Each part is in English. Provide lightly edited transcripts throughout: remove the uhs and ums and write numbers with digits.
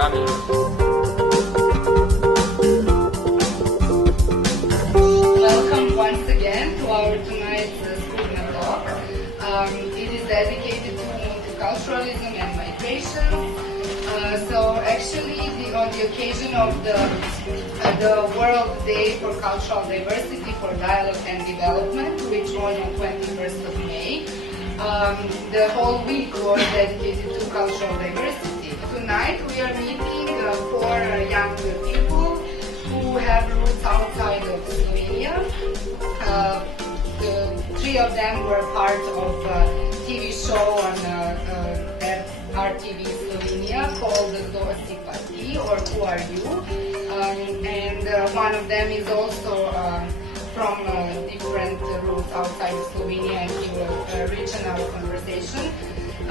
Rami. Welcome once again to our tonight's SKUHNA Talk. It is dedicated to multiculturalism and migration. So actually, on the occasion of the World Day for Cultural Diversity, for Dialogue and Development, which was on 21st of May, the whole week was dedicated to cultural diversity. Tonight we are meeting four young people who have roots outside of Slovenia. The three of them were part of a TV show on RTV Slovenia called Kdo si pa ti, or Who Are You? And one of them is also from different roots outside of Slovenia, and he will enrich our conversation.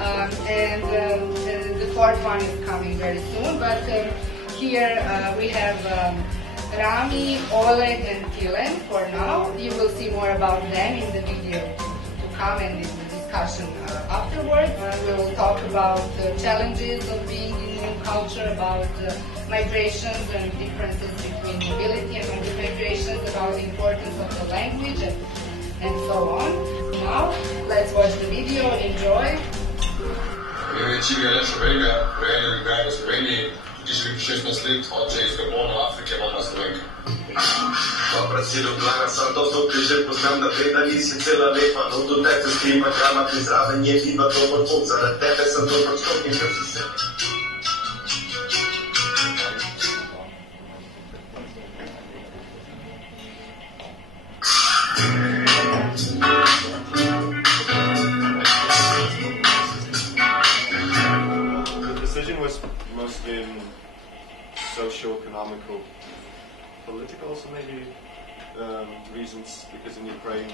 And the fourth one is coming very soon, but here we have Rami, Oleg and Tilen for now. You will see more about them in the video to come and in the discussion afterwards. We will talk about challenges of being in new culture, about migrations and differences between mobility and migrations, about the importance of the language and so on. Now, let's watch the video. Enjoy. Tschimy Aliage Obenga, rojen in živel v Sloveniji, tudi živim 16 let, oče iz Gabona, Afrike, mama Slovenka. Dobra si Ljubljana, sam to stopil že poznam, da veda nisi cela lepa, no do tebe skriva grama, ki zraven je hiba, to bo pot, zaradi tebe sem to počkopil, ker si se. Mostly in socio-economical, political, also maybe reasons, because in Ukraine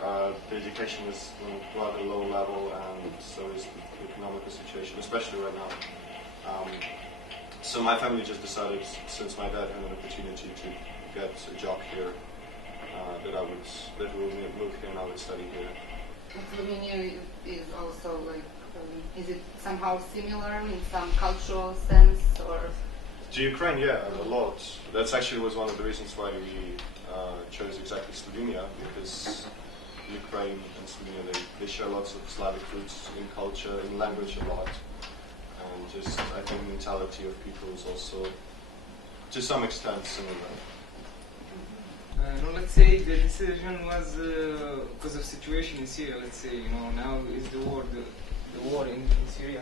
the education is rather low level, and so is the economical situation, especially right now. So my family just decided, since my dad had an opportunity to get a job here, that we would move here and I would study here. Slovenia is also like, is it somehow similar in some cultural sense, or? To Ukraine, yeah, a lot. That's actually was one of the reasons why we chose exactly Slovenia, because Ukraine and Slovenia, they share lots of Slavic roots in culture, in language a lot. And just, I think, the mentality of people is also, to some extent, similar. Let's say the decision was because of situation in Syria. Let's say, now is the war in Syria.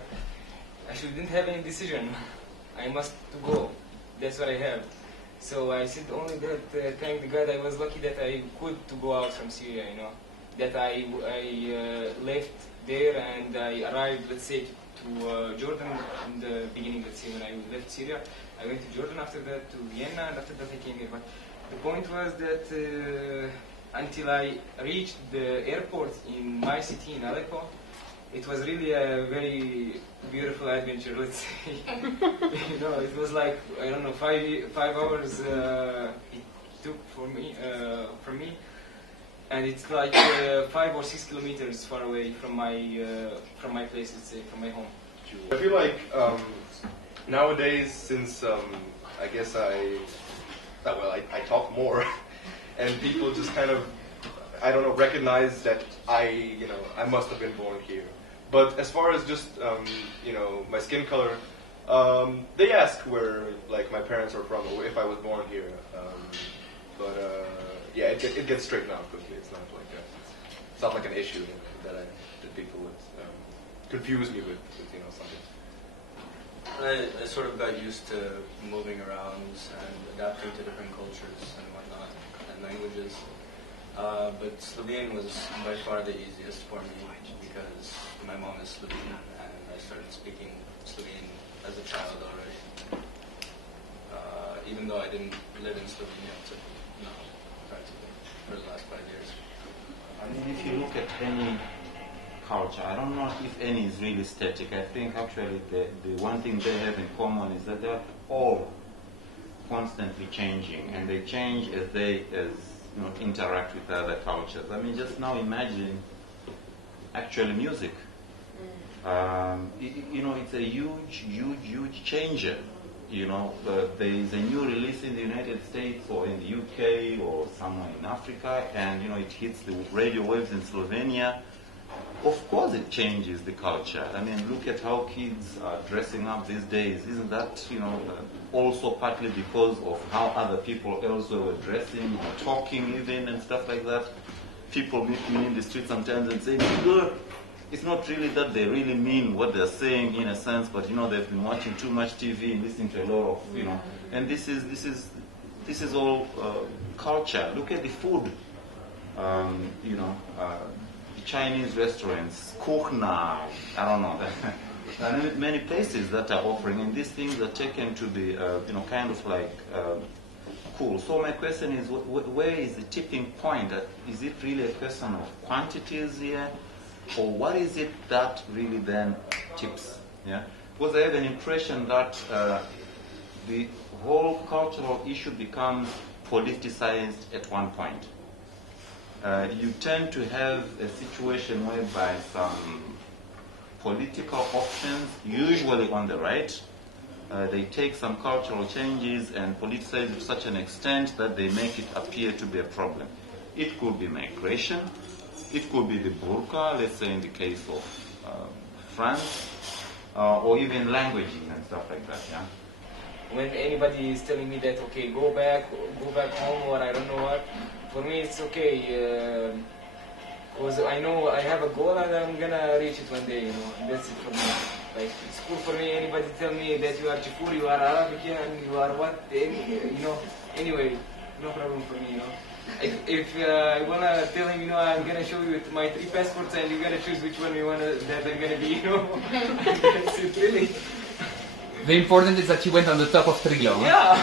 Actually, didn't have any decision. I must to go. That's what I have. So I said only that, thank God I was lucky that I could to go out from Syria. That I left there and I arrived, let's say, to Jordan in the beginning. Let's say when I left Syria, I went to Jordan. After that to Vienna, and after that I came here. But the point was that until I reached the airport in my city in Aleppo, it was really a very beautiful adventure, let's say. It was like, I don't know, 5 hours it took from me, and it's like 5 or 6 kilometers far away from my place, let's say, from my home. I feel like nowadays, since I guess I talk more, and people just kind of, I don't know, recognize that I must have been born here. But as far as just, my skin color, they ask where, like, my parents are from, or if I was born here. Yeah, it gets straightened out quickly. It's not like it's not like an issue that people would confuse me with something. I sort of got used to moving around and adapting to different cultures and whatnot, and languages. But Slovene was by far the easiest for me because my mom is Slovene and I started speaking Slovene as a child already. Even though I didn't live in Slovenia until now, practically, for the last 5 years. I mean, if you look at any culture, I don't know if any is really static. I think actually the one thing they have in common is that they're all constantly changing, and they change as they interact with other cultures. I mean, just now imagine actually music. It's a huge changer. There is a new release in the United States or in the UK or somewhere in Africa, and it hits the radio waves in Slovenia. Of course it changes the culture. I mean, look at how kids are dressing up these days. Isn't that, also partly because of how other people elsewhere were dressing or talking even and stuff like that? People meet me in the street sometimes and say, "Good." It's not really that they really mean what they're saying in a sense, but they've been watching too much TV and listening to a lot of and this is all culture. Look at the food. The Chinese restaurants, SKUHNA, I don't know. There are many places that are offering, and these things are taken to be kind of like cool. So my question is, where is the tipping point? Is it really a question of quantities here? Or what is it that really then tips? Yeah, because I have an impression that the whole cultural issue becomes politicized at one point. You tend to have a situation whereby some political options, usually on the right, they take some cultural changes and politicize it to such an extent that they make it appear to be a problem. It could be migration. It could be the burqa, let's say in the case of France, or even languages and stuff like that, yeah? When anybody is telling me that, okay, go back home, or I don't know what, for me it's okay, because I know I have a goal and I'm gonna reach it one day, that's it for me. Like, it's cool for me, anybody tell me that you are Jifur, you are Arabican, you are what, anyway, no problem for me, If I wanna tell him, I'm gonna show you my 3 passports and you're gonna choose which one you wanna that I'm gonna be, That's it, really. The important is that you went on the top of Trilo. Yeah.